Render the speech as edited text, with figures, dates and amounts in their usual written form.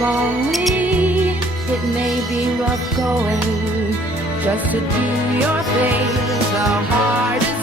lonely, it may be rough going just to do your thing the hardest